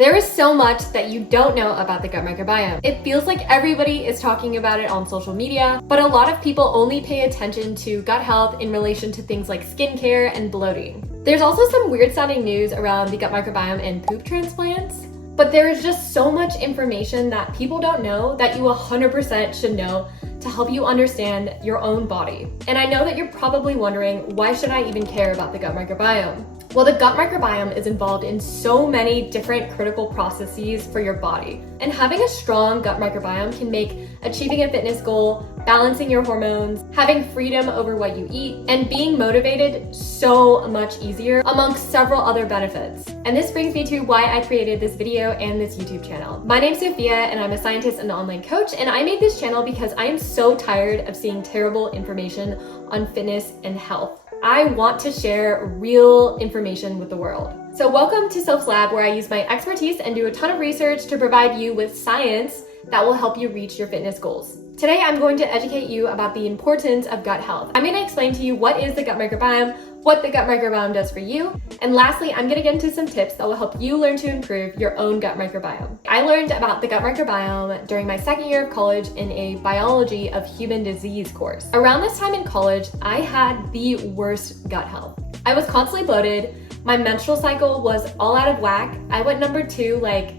There is so much that you don't know about the gut microbiome. It feels like everybody is talking about it on social media, but a lot of people only pay attention to gut health in relation to things like skincare and bloating. There's also some weird sounding news around the gut microbiome and poop transplants, but there is just so much information that people don't know that you 100% should know to help you understand your own body. And I know that you're probably wondering, why should I even care about the gut microbiome? Well, the gut microbiome is involved in so many different critical processes for your body. And having a strong gut microbiome can make achieving a fitness goal, balancing your hormones, having freedom over what you eat, and being motivated so much easier, amongst several other benefits. And this brings me to why I created this video and this YouTube channel. My name's Sophia, and I'm a scientist and online coach, and I made this channel because I am so tired of seeing terrible information on fitness and health. I want to share real information with the world. So welcome to Soph's Lab, where I use my expertise and do a ton of research to provide you with science that will help you reach your fitness goals. Today, I'm going to educate you about the importance of gut health. I'm going to explain to you what is the gut microbiome, what the gut microbiome does for you, and lastly, I'm going to get into some tips that will help you learn to improve your own gut microbiome. I learned about the gut microbiome during my second year of college in a biology of human disease course. Around this time in college, I had the worst gut health. I was constantly bloated, my menstrual cycle was all out of whack, I went number 2 like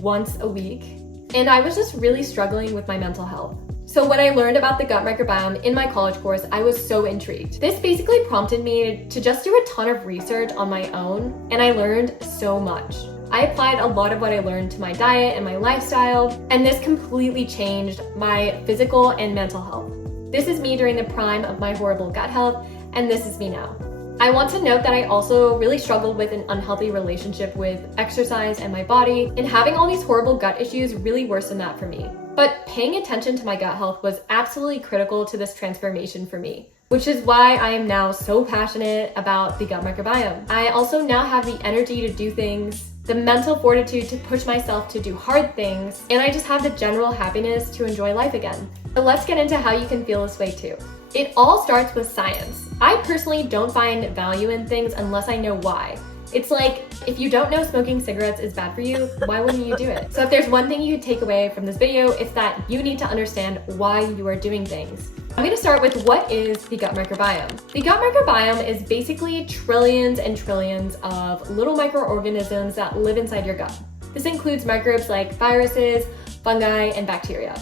once a week, and I was just really struggling with my mental health. So when I learned about the gut microbiome in my college course, I was so intrigued. This basically prompted me to just do a ton of research on my own, and I learned so much. I applied a lot of what I learned to my diet and my lifestyle, and this completely changed my physical and mental health. This is me during the prime of my horrible gut health, and this is me now. I want to note that I also really struggled with an unhealthy relationship with exercise and my body, and having all these horrible gut issues really worsened that for me. But paying attention to my gut health was absolutely critical to this transformation for me, which is why I am now so passionate about the gut microbiome. I also now have the energy to do things, the mental fortitude to push myself to do hard things, and I just have the general happiness to enjoy life again. So let's get into how you can feel this way too. It all starts with science. I personally don't find value in things unless I know why. It's like, if you don't know smoking cigarettes is bad for you, why wouldn't you do it? So if there's one thing you could take away from this video, it's that you need to understand why you are doing things. I'm gonna start with what is the gut microbiome. The gut microbiome is basically trillions and trillions of little microorganisms that live inside your gut. This includes microbes like viruses, fungi, and bacteria.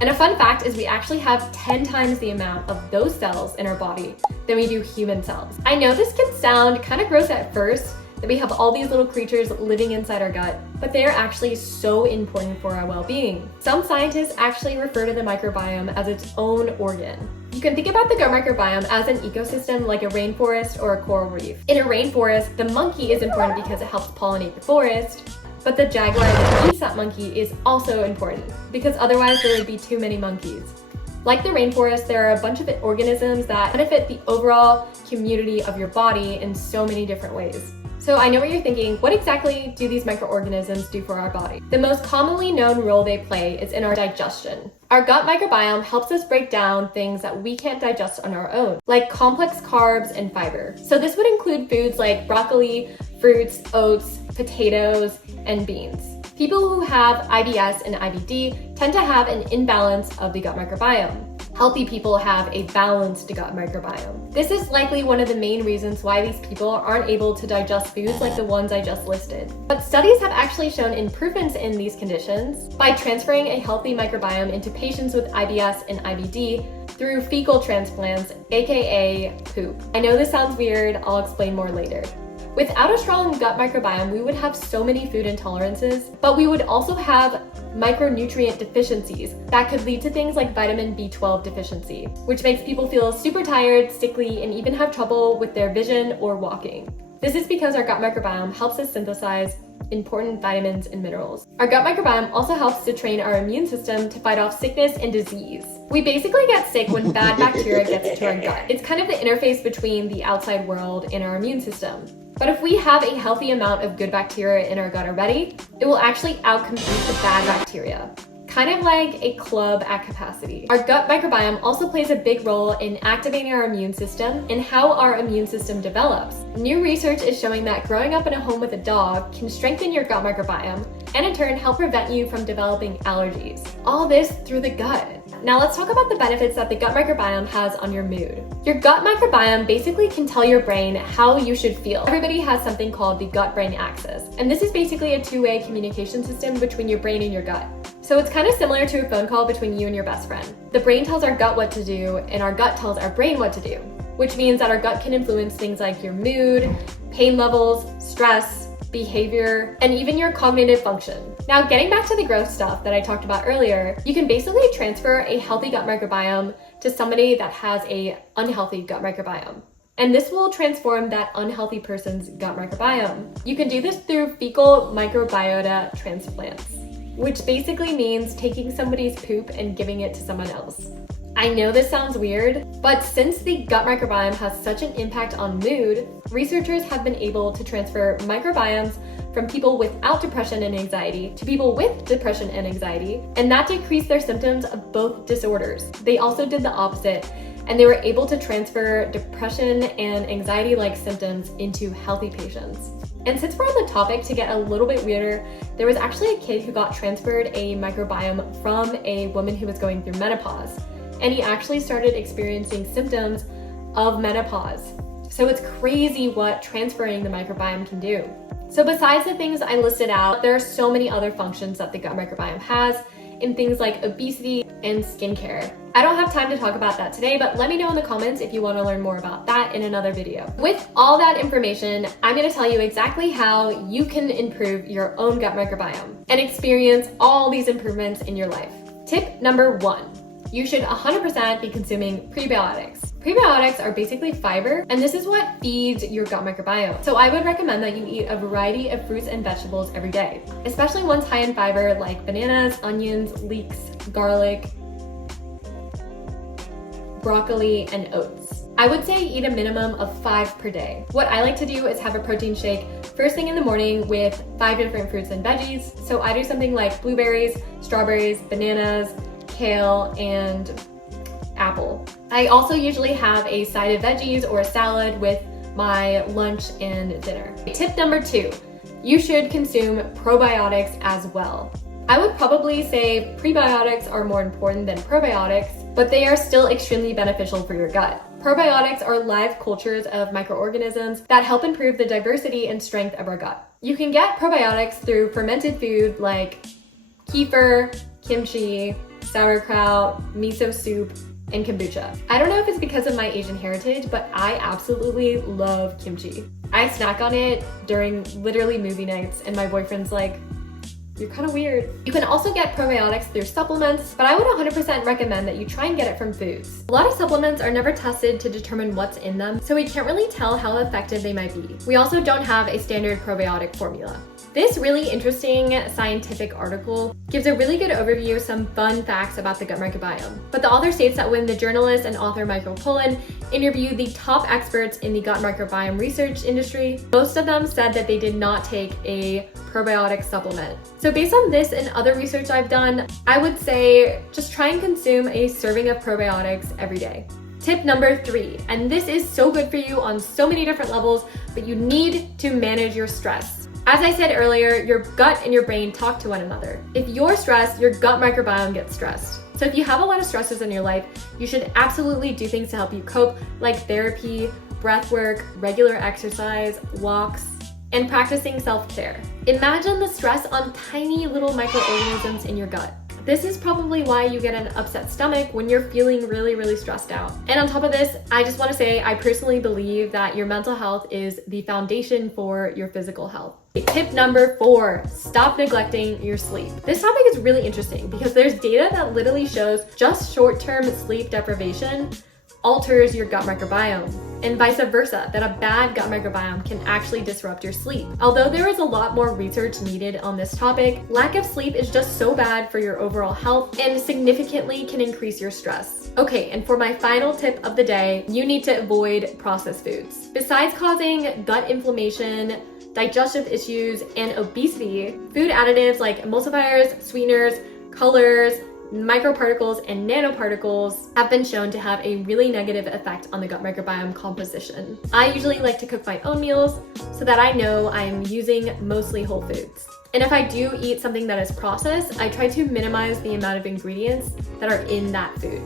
And a fun fact is we actually have 10 times the amount of those cells in our body than we do human cells. I know this can sound kind of gross at first, that we have all these little creatures living inside our gut, but they are actually so important for our well-being. Some scientists actually refer to the microbiome as its own organ. You can think about the gut microbiome as an ecosystem like a rainforest or a coral reef. In a rainforest, the monkey is important because it helps pollinate the forest, but the jaguar that eats that monkey is also important because otherwise there would be too many monkeys. Like the rainforest, there are a bunch of organisms that benefit the overall community of your body in so many different ways. So I know what you're thinking, what exactly do these microorganisms do for our body? The most commonly known role they play is in our digestion. Our gut microbiome helps us break down things that we can't digest on our own, like complex carbs and fiber. So this would include foods like broccoli, fruits, oats, potatoes, and beans. People who have IBS and IBD tend to have an imbalance of the gut microbiome. Healthy people have a balanced gut microbiome. This is likely one of the main reasons why these people aren't able to digest foods like the ones I just listed. But studies have actually shown improvements in these conditions by transferring a healthy microbiome into patients with IBS and IBD through fecal transplants, aka poop. I know this sounds weird, I'll explain more later. Without a strong gut microbiome, we would have so many food intolerances, but we would also have micronutrient deficiencies that could lead to things like vitamin B12 deficiency, which makes people feel super tired, sickly, and even have trouble with their vision or walking. This is because our gut microbiome helps us synthesize important vitamins and minerals. Our gut microbiome also helps to train our immune system to fight off sickness and disease. We basically get sick when bad bacteria gets to our gut. It's kind of the interface between the outside world and our immune system. But if we have a healthy amount of good bacteria in our gut already, it will actually outcompete the bad bacteria. kind of like a club at capacity. Our gut microbiome also plays a big role in activating our immune system and how our immune system develops. New research is showing that growing up in a home with a dog can strengthen your gut microbiome and in turn help prevent you from developing allergies. All this through the gut. Now let's talk about the benefits that the gut microbiome has on your mood. Your gut microbiome basically can tell your brain how you should feel. Everybody has something called the gut-brain axis, and this is basically a two-way communication system between your brain and your gut. So it's kind of similar to a phone call between you and your best friend. The brain tells our gut what to do, and our gut tells our brain what to do, which means that our gut can influence things like your mood, pain levels, stress, behavior, and even your cognitive function. Now, getting back to the growth stuff that I talked about earlier, you can basically transfer a healthy gut microbiome to somebody that has an unhealthy gut microbiome. And this will transform that unhealthy person's gut microbiome. You can do this through fecal microbiota transplants, which basically means taking somebody's poop and giving it to someone else. I know this sounds weird, but since the gut microbiome has such an impact on mood, researchers have been able to transfer microbiomes from people without depression and anxiety to people with depression and anxiety, and that decreased their symptoms of both disorders. They also did the opposite, and they were able to transfer depression and anxiety-like symptoms into healthy patients. And since we're on the topic, to get a little bit weirder, there was actually a kid who got transferred a microbiome from a woman who was going through menopause, and he actually started experiencing symptoms of menopause. So it's crazy what transferring the microbiome can do. So besides the things I listed out, there are so many other functions that the gut microbiome has in things like obesity and skincare. I don't have time to talk about that today, but let me know in the comments if you want to learn more about that in another video. With all that information, I'm going to tell you exactly how you can improve your own gut microbiome and experience all these improvements in your life. Tip number 1. You should 100% be consuming prebiotics. Prebiotics are basically fiber, and this is what feeds your gut microbiome. So I would recommend that you eat a variety of fruits and vegetables every day, especially ones high in fiber like bananas, onions, leeks, garlic, broccoli, and oats. I would say eat a minimum of 5 per day. What I like to do is have a protein shake first thing in the morning with 5 different fruits and veggies. So I do something like blueberries, strawberries, bananas, kale, and apple. I also usually have a side of veggies or a salad with my lunch and dinner. Tip number 2, you should consume probiotics as well. I would probably say prebiotics are more important than probiotics, but they are still extremely beneficial for your gut. Probiotics are live cultures of microorganisms that help improve the diversity and strength of our gut. You can get probiotics through fermented food like kefir, kimchi, sauerkraut, miso soup, and kombucha. I don't know if it's because of my Asian heritage, but I absolutely love kimchi. I snack on it during literally movie nights, and my boyfriend's like, you're kind of weird. You can also get probiotics through supplements, but I would 100% recommend that you try and get it from foods. A lot of supplements are never tested to determine what's in them, so we can't really tell how effective they might be. We also don't have a standard probiotic formula. This really interesting scientific article gives a really good overview of some fun facts about the gut microbiome. But the author states that when the journalist and author Michael Pollan interviewed the top experts in the gut microbiome research industry, most of them said that they did not take a probiotic supplement. So based on this and other research I've done, I would say just try and consume a serving of probiotics every day. Tip number 3, and this is so good for you on so many different levels, but you need to manage your stress. As I said earlier, your gut and your brain talk to one another. If you're stressed, your gut microbiome gets stressed. So if you have a lot of stressors in your life, you should absolutely do things to help you cope, like therapy, breath work, regular exercise, walks, and practicing self-care. Imagine the stress on tiny little microorganisms in your gut. This is probably why you get an upset stomach when you're feeling really, really stressed out. And on top of this, I just want to say I personally believe that your mental health is the foundation for your physical health. Tip number 4, stop neglecting your sleep. This topic is really interesting because there's data that literally shows just short-term sleep deprivation alters your gut microbiome, and vice versa, that a bad gut microbiome can actually disrupt your sleep. Although there is a lot more research needed on this topic, lack of sleep is just so bad for your overall health and significantly can increase your stress. Okay, and for my final tip of the day, you need to avoid processed foods. Besides causing gut inflammation, digestive issues, and obesity, food additives like emulsifiers, sweeteners, colors, microparticles, and nanoparticles have been shown to have a really negative effect on the gut microbiome composition. I usually like to cook my own meals so that I know I'm using mostly whole foods. And if I do eat something that is processed, I try to minimize the amount of ingredients that are in that food.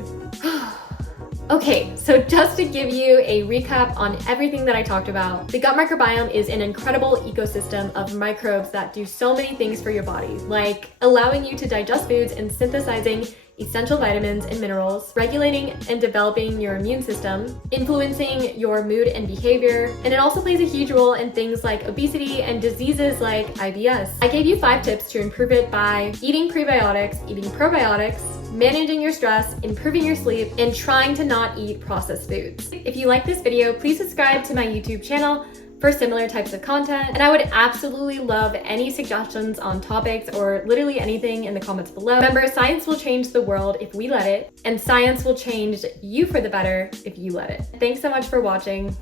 Okay, so just to give you a recap on everything that I talked about, the gut microbiome is an incredible ecosystem of microbes that do so many things for your body, like allowing you to digest foods and synthesizing essential vitamins and minerals, regulating and developing your immune system, influencing your mood and behavior, and it also plays a huge role in things like obesity and diseases like IBS. I gave you 5 tips to improve it by eating prebiotics, eating probiotics, managing your stress, improving your sleep, and trying to not eat processed foods. If you like this video, please subscribe to my YouTube channel for similar types of content, and I would absolutely love any suggestions on topics or literally anything in the comments below. Remember, science will change the world if we let it, and science will change you for the better if you let it. Thanks so much for watching.